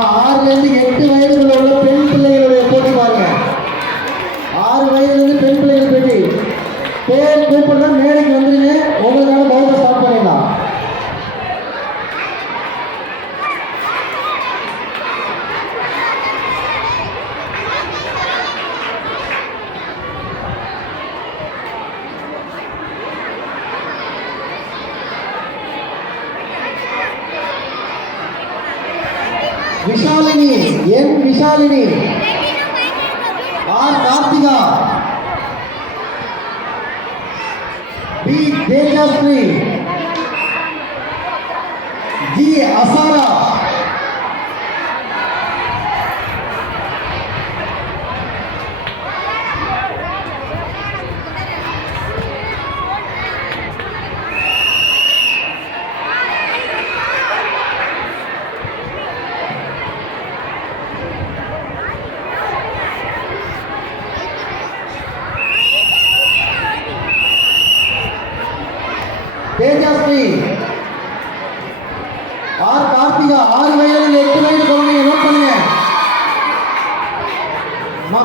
6 to 8 வயதுல உள்ள பெண் பிள்ளைகளுடைய போட்டி பாருங்க. 6 வயதுல பெண் பிள்ளைகள் போட்டி. பேர் கூப்பிடுற மேடைக்கு வந்துருங்க. உங்களுக்கான பவுல ஸ்டார்ட் பண்ணிடலாம். Vishalini, N Vishalini, R Karthika, P Tejashree, G Asara, Tejashree, R Karthika. 6 வயதில் 8 வயது குழந்தைங்க நோட் பண்ணுங்க.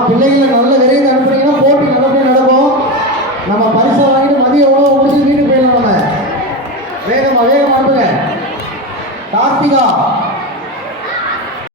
பிள்ளைகளை நல்ல விரைந்து அனுப்புனீங்கன்னா போட்டி நல்லபடியாக நடக்கும். நம்ம பரிசை வாங்கிட்டு மதிய உணவு முடிச்சு வீட்டுக்கு போயிடலாம். நம்ம வேகமா அனுப்புங்க. கார்த்திகா,